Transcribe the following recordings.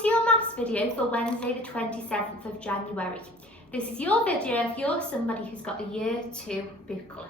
to your maths video for Wednesday the 27th of January. This is your video if you're somebody who's got the Year 2 booklet.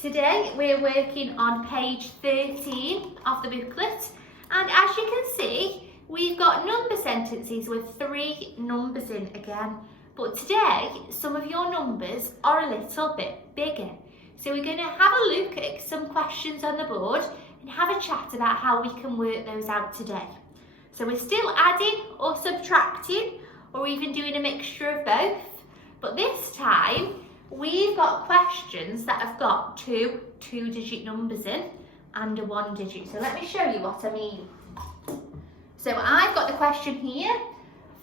Today we're working on page 13 of the booklet, and as you can see we've got number sentences with 3 numbers in again, but today some of your numbers are a little bit bigger. So we're going to have a look at some questions on the board and have a chat about how we can work those out today. So we're still adding or subtracting or even doing a mixture of both, but this time we've got questions that have got 2 2-digit numbers in and a 1-digit. So let me show you what I mean. So I've got the question here,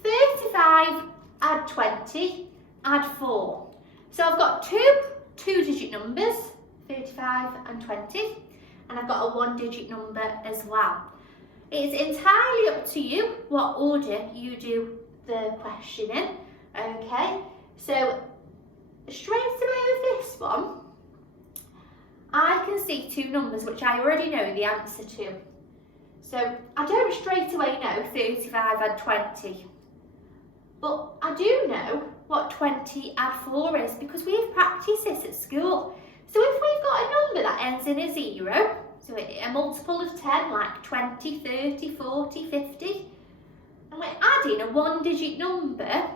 35 add 20 add 4. So I've got 2 2-digit numbers, 35 and 20, and I've got a 1-digit number as well. It's entirely up to you what order you do the question in, okay? So straight away with this one, I can see 2 numbers which I already know the answer to. So I don't straight away know 35 add 20, but I do know what 20 add 4 is because we've practiced this at school. So if we've got a number that ends in a 0, so a multiple of 10 like 20, 30, 40, 50, and we're adding a 1-digit number,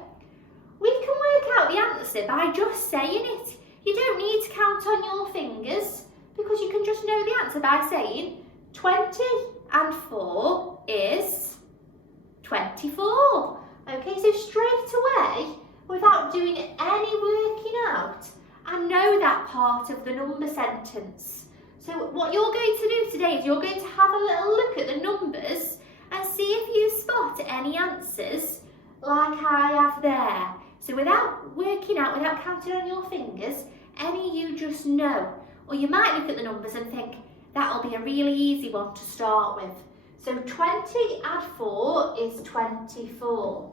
we can work out the answer by just saying it. You don't need to count on your fingers because you can just know the answer by saying 20 and 4 is 24. Okay, so straight away, without doing any working out, I know that part of the number sentence. So what you're going to do today is you're going to have a little look at the numbers and see if you spot any answers like I have there. So without working out, without counting on your fingers, any you just know. Or you might look at the numbers and think, that'll be a really easy one to start with. So 20 add 4 is 24.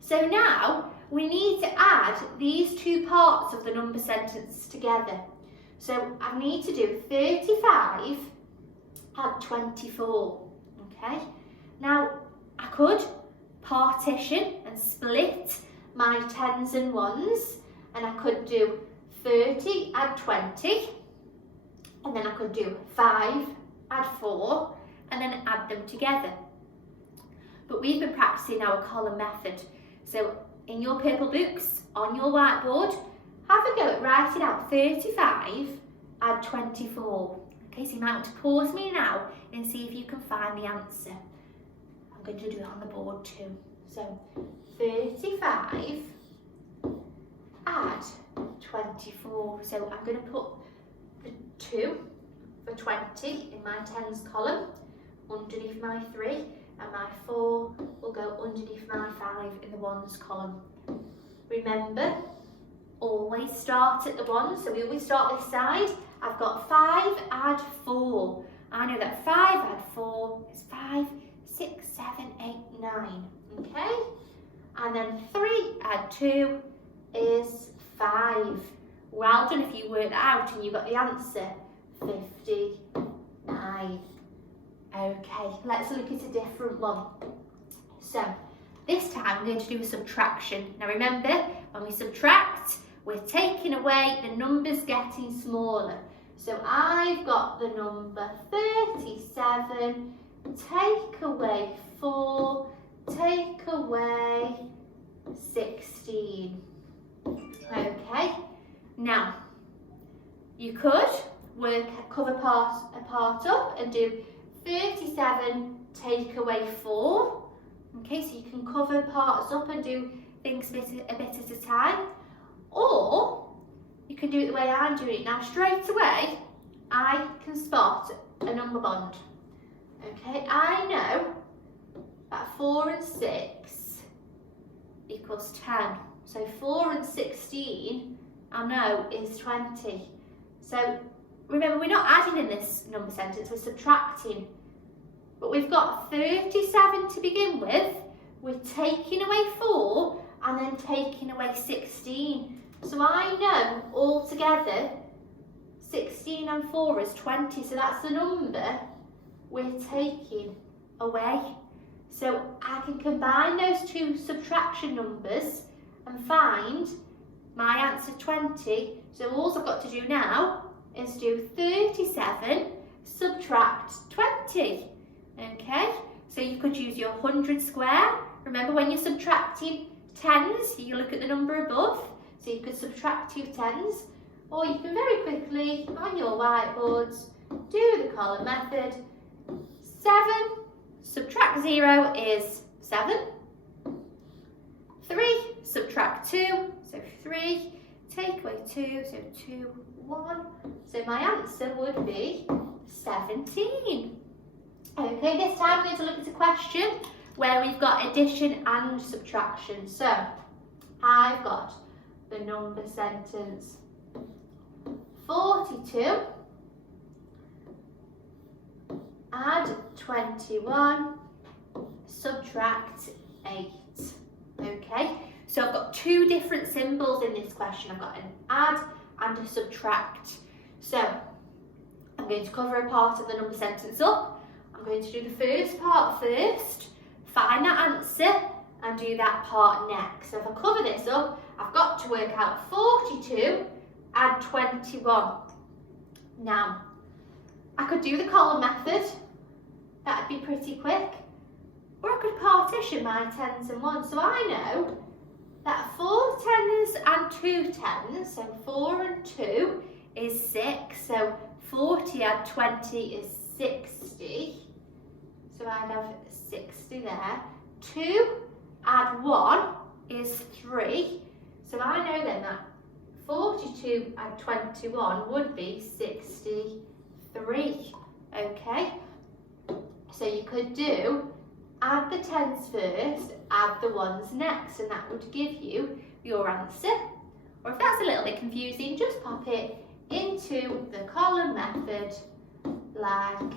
So now we need to add these 2 parts of the number sentence together. So I need to do 35 add 24, okay? Now I could partition and split my 10s and 1s, and I could do 30 add 20, and then I could do 5 add 4, and then add them together. But we've been practicing our column method. So in your purple books, on your whiteboard, have a go at writing out 35 add 24. Okay, so you might want to pause me now and see if you can find the answer. I'm going to do it on the board too. So 35 add 24. So I'm going to put the 2 for 20 in my 10s column underneath my 3, and my 4 will go underneath my 5 in the 1s column. Remember, always start at the 1, so we always start this side. I've got 5 add 4. I know that 5 add 4 is 5, 6, 7, 8, 9, okay? And then 3 add 2 is 5. Well done if you worked that out and you got the answer, 59. Okay, let's look at a different one. So, this time we're going to do a subtraction. Now remember, when we subtract, we're taking away the numbers getting smaller. So I've got the number 37, take away 4, take away 16. Okay, now you could cover a part up and do 37 take away 4. Okay, so you can cover parts up and do things a bit at a time. Or you can do it the way I'm doing it. Now straight away, I can spot a number bond. Okay, I know that 4 and 6 equals 10. So 4 and 16, I know, is 20. So remember, we're not adding in this number sentence, we're subtracting. But we've got 37 to begin with, we're taking away 4 and then taking away 16. So I know altogether 16 and 4 is 20, so that's the number we're taking away. So I can combine those two subtraction numbers and find my answer 20. So all I've got to do now is do 37 subtract 20. Okay, so you could use your 100 square. Remember, when you're subtracting tens, you look at the number above. So you could subtract two tens, or you can very quickly on your whiteboards do the column method. 7 subtract 0 is 7. 3 subtract 2, so 3. Take away 2, so 2, 1. So my answer would be 17. Okay, this time we're going to look at a question where we've got addition and subtraction. So I've got the number sentence 42, add 21, subtract 8. Okay, so I've got two different symbols in this question. I've got an add and a subtract. So I'm going to cover a part of the number sentence up. I'm going to do the first part first, find that answer and do that part next. So if I cover this up, I've got to work out 42, add 21. Now, I could do the column method. That'd be pretty quick. Or I could partition my tens and ones. So I know that 4 tens and 2 tens, so 4 and 2 is 6. So 40 add 20 is 60. So I'd have 60 there. 2 add 1 is 3. So I know then that 42 add 21 would be 63. Okay? So you could do add the tens first, add the ones next, and that would give you your answer. Or if that's a little bit confusing, just pop it into the column method like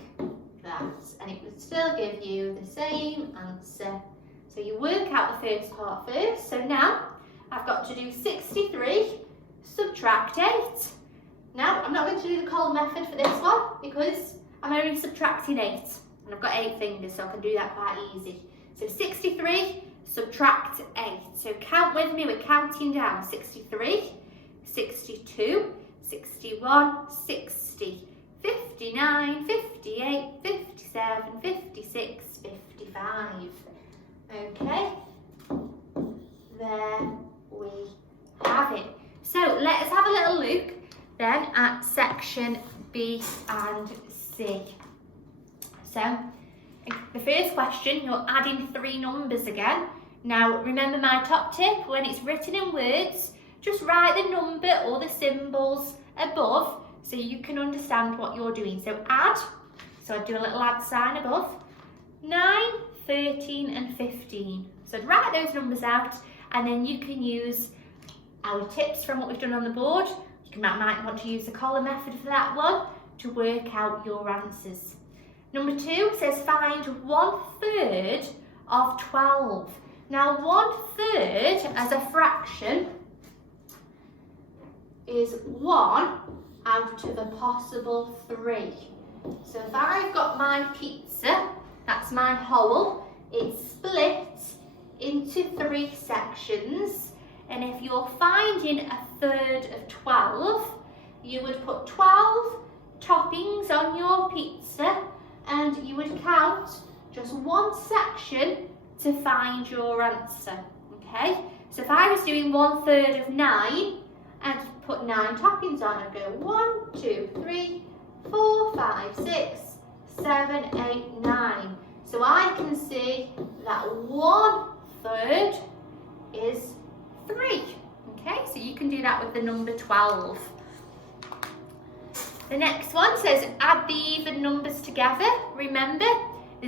that, and it would still give you the same answer. So you work out the first part first. So now I've got to do 63 subtract 8. Now I'm not going to do the column method for this one because I'm only subtracting 8. And I've got 8 fingers, so I can do that quite easy. So 63, subtract 8. So count with me, we're counting down. 63, 62, 61, 60, 59, 58, 57, 56, 55. Okay, there we have it. So let's have a little look then at section B and C. So, the first question, you're adding 3 numbers again. Now, remember my top tip, when it's written in words, just write the number or the symbols above so you can understand what you're doing. So add, so I'd do a little add sign above, 9, 13 and 15. So I'd write those numbers out and then you can use our tips from what we've done on the board. You might want to use the column method for that one to work out your answers. Number 2 says find 1/3 of 12. Now 1/3 as a fraction is 1 out of a possible 3. So if I've got my pizza, that's my whole, it's split into 3 sections. And if you're finding 1/3 of 12, you would put 12 toppings on your pizza and you would count just 1 section to find your answer. Okay, so if I was doing 1/3 of 9 and put 9 toppings on, I'd go 1, 2, 3, 4, 5, 6, 7, 8, 9. So I can see that 1/3 is 3. Okay, so you can do that with the number 12. The next one says add the even numbers together. Remember,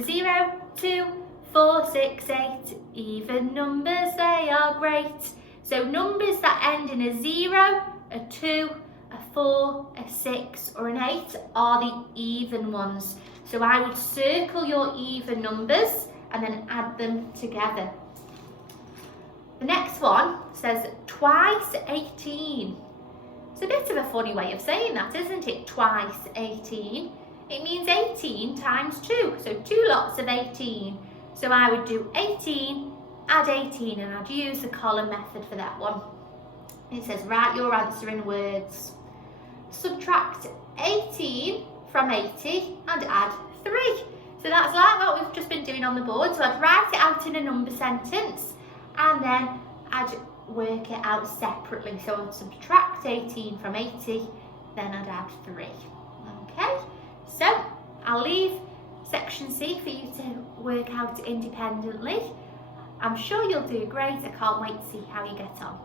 0, 2, 4, 6, 8. Even numbers, they are great. So numbers that end in a 0, a 2, a 4, a 6 or an 8 are the even ones. So I would circle your even numbers and then add them together. The next one says twice 18. It's a bit of a funny way of saying that, isn't it? Twice 18. It means 18 times 2, so 2 lots of 18. So I would do 18, add 18, and I'd use the column method for that one. It says write your answer in words. Subtract 18 from 80 and add 3. So that's like what we've just been doing on the board. So I'd write it out in a number sentence and then I'd work it out separately. So I'd subtract 18 from 80, then I'd add 3. Okay, so I'll leave section C for you to work out independently. I'm sure you'll do great. I can't wait to see how you get on.